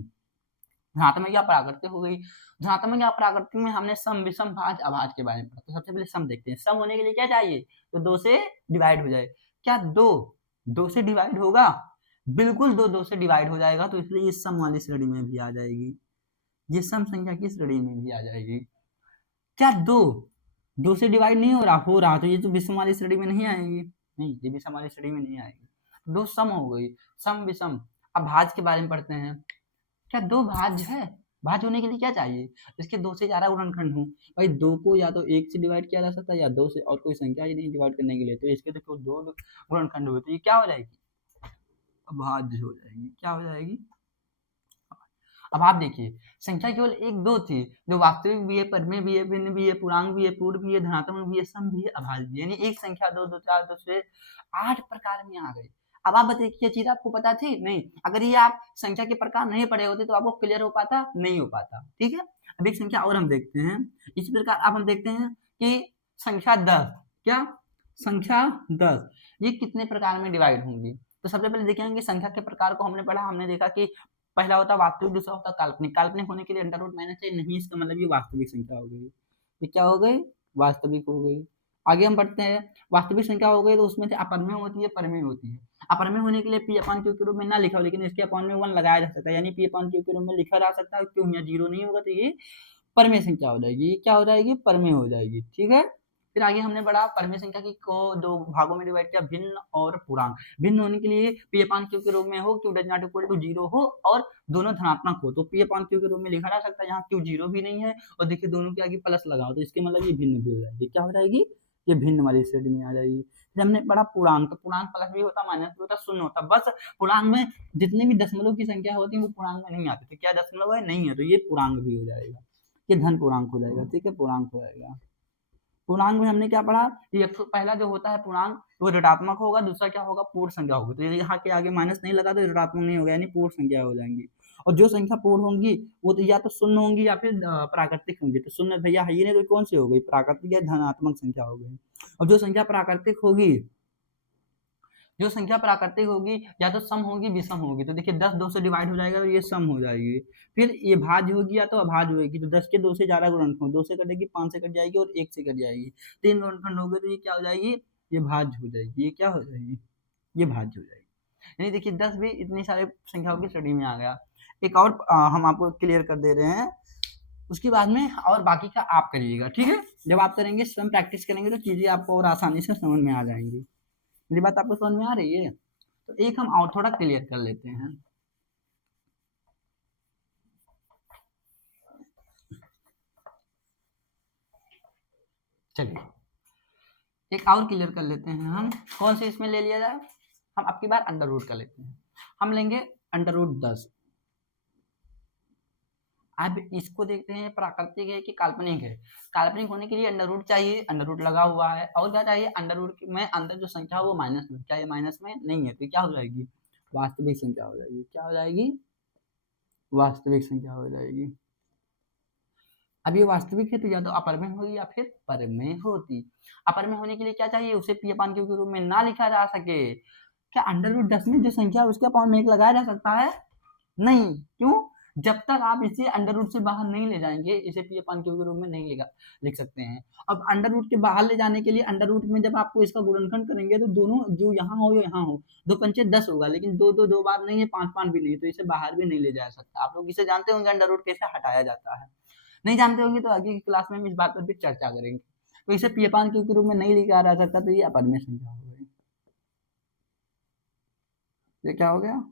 धनात्मक या प्राकृतिक हो गई, धनात्मक या प्राकृतिक में हमने सम विषम भाज अभाज के बारे में पढ़ा, तो सबसे पहले सम देखते हैं। सम होने के लिए क्या चाहिए, तो दो से डिवाइड हो जाए। क्या दो दो से डिवाइड होगा, बिल्कुल दो दो से डिवाइड हो जाएगा, तो इसलिए ये सम वाली श्रेणी में भी आ जाएगी, ये सम संख्या की श्रेणी में भी आ जाएगी। क्या दो दो से डिवाइड नहीं हो रहा तो ये तो विषम वाली श्रेणी में नहीं आएगी, नहीं ये विषम वाली श्रेणी में नहीं आएगी। दो सम हो गई, सम विषम। अब भाज के बारे में पढ़ते हैं। क्या दो भाज्य है, भाज्य होने के लिए क्या चाहिए, इसके दो से ज्यादा गुणनखंड हो। भाई दो को या तो एक से डिवाइड किया जा सकता है या दो से, और कोई संख्या ही नहीं डिवाइड करने के लिए, तो इसके तो दो गुणनखंड हुए, तो ये क्या हो जाएगी, अभाज्य हो जाएगी। क्या हो जाएगी, अब आप देखिए संख्या केवल एक दो थी, जो वास्तविक भी है, परमेय भी है, भिन्न भी है, पूर्णांक भी है, पूर्ण भी है, धनात्मक भी है, सम भी है, अभाज्य भी है, यानी एक संख्या दो, दो चार, दो से 8 प्रकार में आ गई। अब आप बताइए ये चीज आपको पता थी नहीं, अगर ये आप संख्या के प्रकार नहीं पढ़े होते तो आपको क्लियर हो पाता, नहीं हो पाता, ठीक है। अब एक संख्या और हम देखते हैं, इसी प्रकार अब हम देखते हैं कि संख्या 10, क्या संख्या 10 ये कितने प्रकार में डिवाइड होंगी। तो सबसे पहले देखेंगे संख्या के प्रकार को हमने पढ़ा, हमने देखा कि पहला होता वास्तविक, दूसरा होता काल्पनिक। काल्पनिक होने के लिए अंडर रूट माइनस चाहिए, नहीं इसका मतलब ये वास्तविक संख्या हो गई, ये क्या हो गई, वास्तविक हो गई। आगे हम बढ़ते हैं, वास्तविक संख्या हो गई तो उसमें से अपरमेय होती है, परमेय होती है। अपरमेय होने के लिए पी अपॉन क्यू के रूप में ना लिखा हो, लेकिन इसके अपॉन में 1 लगाया जा सकता है, यानी पी अपॉन क्यू के रूप में लिखा जा सकता है, क्यों यहाँ जीरो नहीं होगा, तो ये परमेय संख्या हो जाएगी, ये क्या हो जाएगी, परमेय हो जाएगी, ठीक है। फिर आगे हमने बढ़ा परमेय संख्या की को दो भागों में डिवाइड किया, भिन्न और पूर्णांक। भिन्न होने के लिए पी अपॉन क्यू के रूप में हो, Q does not equal to zero हो और दोनों धनात्मक हो, तो पी अपॉन क्यू के रूप में लिखा जा सकता है, जहाँ क्यू जीरो भी नहीं है और देखिए दोनों के आगे प्लस लगाओ, तो इसके मतलब ये भिन्न भी हो जाएगी, क्या हो जाएगी, ये भिन्न वाली श्रेणी में आ जाएगी। फिर हमने पढ़ा पूर्णांक, तो पूर्णांक प्लस भी होता, माइनस भी होता, शून्य होता, बस पूर्णांक में जितनी भी दशमलव की संख्या होती है वो पूर्णांक में नहीं आती, तो क्या दशमलव है, नहीं है, तो ये पूर्णांक भी हो जाएगा, ये धन पूर्णांक हो जाएगा, ठीक है, पूर्णांक हो जाएगा। पूर्णांक में हमने क्या पढ़ा, ये पहला जो होता है पूर्णांक वो ऋणात्मक होगा, दूसरा क्या होगा, पूर्ण संख्या होगी, तो यहाँ के आगे माइनस नहीं लगा तो ऋणात्मक नहीं होगा, यानी पूर्ण संख्या हो जाएंगी। और जो संख्या पूर्ण होंगी वो तो या तो शून्य होंगी या फिर प्राकृतिक होंगी, तो शून्य भैया है ही नहीं, तो कौन सी हो गई, प्राकृतिक या धनात्मक संख्या हो गई। और जो संख्या प्राकृतिक होगी, जो संख्या प्राकृतिक होगी या तो सम होगी विषम होगी, तो देखिए 10 2 से डिवाइड हो जाएगा तो ये सम हो जाएगी। फिर ये भाज्य होगी या तो अभाज्य होगी, तो 10 के 2 से ज्यादा गुणनखंड, 2 से कटेगी, 5 से कट जाएगी और 1 से कट जाएगी, 3 गुणनखंड हो गए तो ये क्या हो जाएगी, ये भाज्य हो जाएगी, ये क्या हो जाएगी, ये भाज्य हो जाएगी। यानी देखिए 10 भी इतनी सारे संख्याओं की श्रेणी में आ गया। एक और हम आपको क्लियर कर दे रहे हैं, उसके बाद में और बाकी का आप करिएगा, ठीक है। जब आप करेंगे स्वयं प्रैक्टिस करेंगे तो चीजें आपको और आसानी से समझ में आ जाएंगी। मेरी बात आपको समझ में आ रही है, तो एक हम और थोड़ा क्लियर कर लेते हैं। चलिए एक और क्लियर कर लेते हैं हम, कौन से इसमें ले लिया जाए, हम अब की बार अंडर रूट कर लेते हैं, हम लेंगे अंडर रूट 10। अब इसको देखते हैं प्राकृतिक है कि काल्पनिक है। काल्पनिक होने के लिए अंडर रूट चाहिए, अंडर रूट लगा हुआ है, और क्या चाहिए, अंडर रूट में अंदर जो संख्या है वो माइनस में, क्या ये माइनस में नहीं है, तो क्या हो जाएगी, वास्तविक संख्या हो जाएगी, क्या हो जाएगी, वास्तविक संख्या हो जाएगी। अब ये वास्तविक है तो या तो अपरमेय होगी या फिर परमेय होती। अपरमेय होने के लिए क्या चाहिए, उसे पी अपान क्यू के रूप में ना लिखा जा सके, क्या अंडर रूट 10 में जो संख्या है उसके अपॉन में 1 लगाया जा सकता है? नहीं। क्यों? जब तक आप इसे अंडर रूट से बाहर नहीं ले जाएंगे, इसे पी अपान क्यू के रूप में नहीं लिख सकते हैं। अब अंडर रूट के बाहर ले जाने के लिए अंडर रूट में जब आपको इसका गुणनखंड करेंगे तो दोनों जो यहाँ हो या यहाँ हो, 2 पंचे 10 होगा, लेकिन 2 बार नहीं है, 5 भी नहीं, तो इसे बाहर भी नहीं ले जा सकता। आप लोग इसे जानते होंगे अंडर रूट कैसे हटाया जाता है। नहीं जानते होंगे तो आगे की क्लास में हम इस बात पर भी चर्चा करेंगे। तो इसे पी अपान क्यू के रूप में नहीं लिखा जा सकता, तो ये अपरिमेय संख्या हो गई। ये क्या हो गया?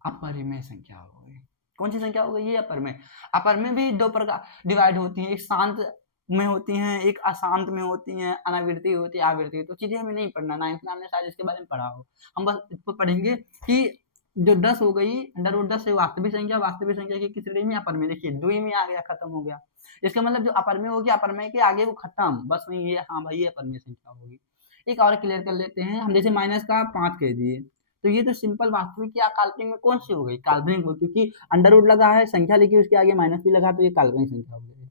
अपरिमेय संख्या हो गई। कौन सी संख्या हो गई? ये अपरिमेय। अपरिमेय भी 2 प्रकार डिवाइड होती हैं, एक शांत में होती हैं, एक अशांत में होती हैं, अनावृत्ति होती है, आवृत्ति। तो चीजें हमें नहीं पढ़ना, 9th में हमने शायद इसके बारे में पढ़ा हो। हम बस इसको पढ़ेंगे कि जो 10 हो गई, अंडर रूट 10 से वास्तविक संख्या की किस श्रेणी में? अपरिमेय। देखिए 2 ही में आ गया, खत्म हो गया। इसका मतलब जो अपरिमेय होगी, अपरिमेय के आगे वो खत्म, बस वही ये, हाँ भाई ये अपरिमेय संख्या होगी। एक और क्लियर कर लेते हैं हम, जैसे माइनस का 5 कह दिए, तो ये तो सिंपल वास्तविक या काल्पनिक में कौन सी हो गई? काल्पनिक हो, क्योंकि अंडर रूट लगा है, संख्या लिखी, उसके आगे माइनस भी लगा, तो ये काल्पनिक संख्या हो गई।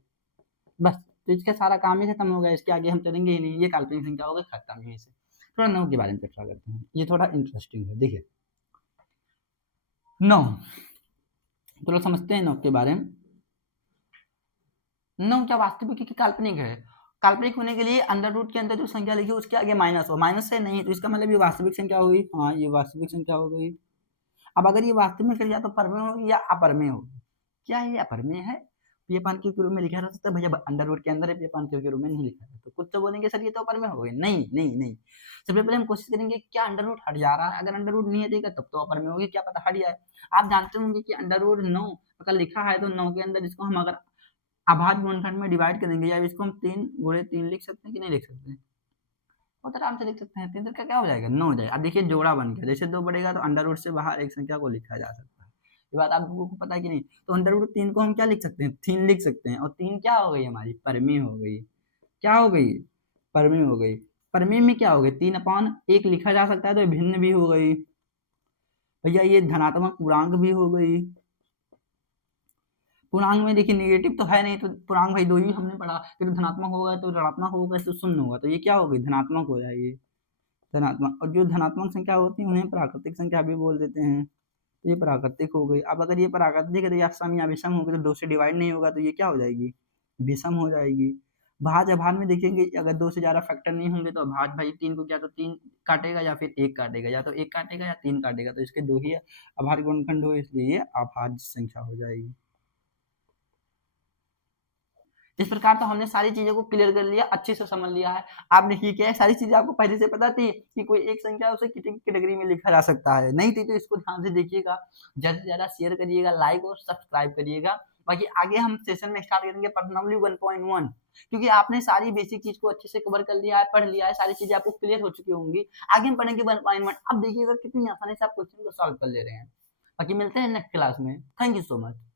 बस, तो इसका सारा काम ही खत्म हो गया, इसके आगे हम चलेंगे ही नहीं, ये काल्पनिक संख्या हो गई, खत्म ही से। थोड़ा 9 के बारे में चर्चा करते हैं, ये थोड़ा इंटरेस्टिंग है। देखिए 9, चलो समझते हैं 9 के बारे में। 9 क्या वास्तविक है कि काल्पनिक है? काल्पनिक होने के लिए अंडर रूट के अंदर जो संख्या लिखी उसके आगे माइनस हो, माइनस से नहीं, तो इसका मतलब ये वास्तविक संख्या होगी। हाँ, ये वास्तविक संख्या हो गई। अब अगर ये वास्तविक संख्या तो परमेय होगी या अपरमेय होगी? क्या ये अपरमेय है? पी अपान क्यू के रूप में लिखा जा सकता है भैया, अंडर रूट के अंदर है, पी अपान क्यू के रूप में नहीं लिखा है, तो कुछ तो बोलेंगे सर ये तो अपरमेय हो गई। नहीं नहीं नहीं, सबसे पहले हम कोशिश करेंगे क्या अंडर रूट हट जा रहा है। अगर अंडर रूट नहीं हटेगा तब तो अपरमेय होगी, क्या पता हट जाए। आप जानते होंगे कि अंडर रूट 9 अगर लिखा है तो 9 के अंदर इसको हम अगर अभाज्य गुणनखंड में डिवाइड करेंगे, या इसको हम 3 गुणे 3 लिख सकते हैं कि नहीं लिख सकते? बहुत आराम से लिख सकते हैं। 3 का क्या हो जाएगा? 9 हो जाएगा। अब देखिए जोड़ा बन गया, जैसे 2 बढ़ेगा तो अंडर रूट से बाहर एक संख्या को लिखा जा सकता है। ये बात आप लोगों को पता है कि नहीं? तो अंडर रूट 3 को हम क्या लिख सकते हैं? 3 लिख सकते हैं, और 3 क्या हो गई हमारी? परमेय हो गई। क्या हो गई? परमेय हो गई। परमेय में क्या हो गई? 3/1 लिखा जा सकता है, तो भिन्न भी हो गई भैया। ये धनात्मक पूर्णांक भी हो गई। पूर्णांक में देखिए नेगेटिव तो है नहीं, तो पूर्णांक भाई 2 ही हमने पढ़ा, फिर धनात्मक होगा तो ऋणात्मक होगा तो शून्य होगा, तो ये क्या हो गई? धनात्मक हो जाएगी, धनात्मक। और जो धनात्मक संख्या होती है उन्हें प्राकृतिक संख्या भी बोल देते हैं, तो ये प्राकृतिक हो गई। अब अगर ये प्राकृतिक है तो या सम या विषम होगी, तो 2 से डिवाइड नहीं होगा, तो ये क्या हो जाएगी? विषम हो जाएगी। भाज्य अभाज्य में देखेंगे, अगर 2 से ज्यादा फैक्टर नहीं होंगे तो अभाज्य भाई 3 को क्या तो 3 काटेगा या फिर 1 काटेगा, या तो 1 काटेगा या 3 काटेगा, तो इसके 2 ही अभाज्य गुणनखंड हो, इसलिए ये अभाज्य संख्या हो जाएगी। इस प्रकार तो हमने सारी चीजों को क्लियर कर लिया, अच्छे से समझ लिया है। आप देखिए क्या है, सारी चीजें आपको पहले से पता थी कि कोई एक संख्या उसे कितनी कैटेगरी में लिखा जा सकता है? नहीं थी तो इसको ध्यान से देखिएगा, ज्यादा से ज्यादा शेयर करिएगा, लाइक और सब्सक्राइब करिएगा। बाकी आगे हम सेशन में स्टार्ट करेंगे पर्सनली 1.1, क्योंकि आपने सारी बेसिक चीज को अच्छे से कवर कर लिया है, पढ़ लिया है, सारी चीजें आपको क्लियर हो चुकी होंगी। आगे हम पढ़ेंगे 1.1। अब देखिएगा कितनी आसानी से आप क्वेश्चन को सॉल्व कर ले रहे हैं। बाकी मिलते हैं नेक्स्ट क्लास में। Thank you so much.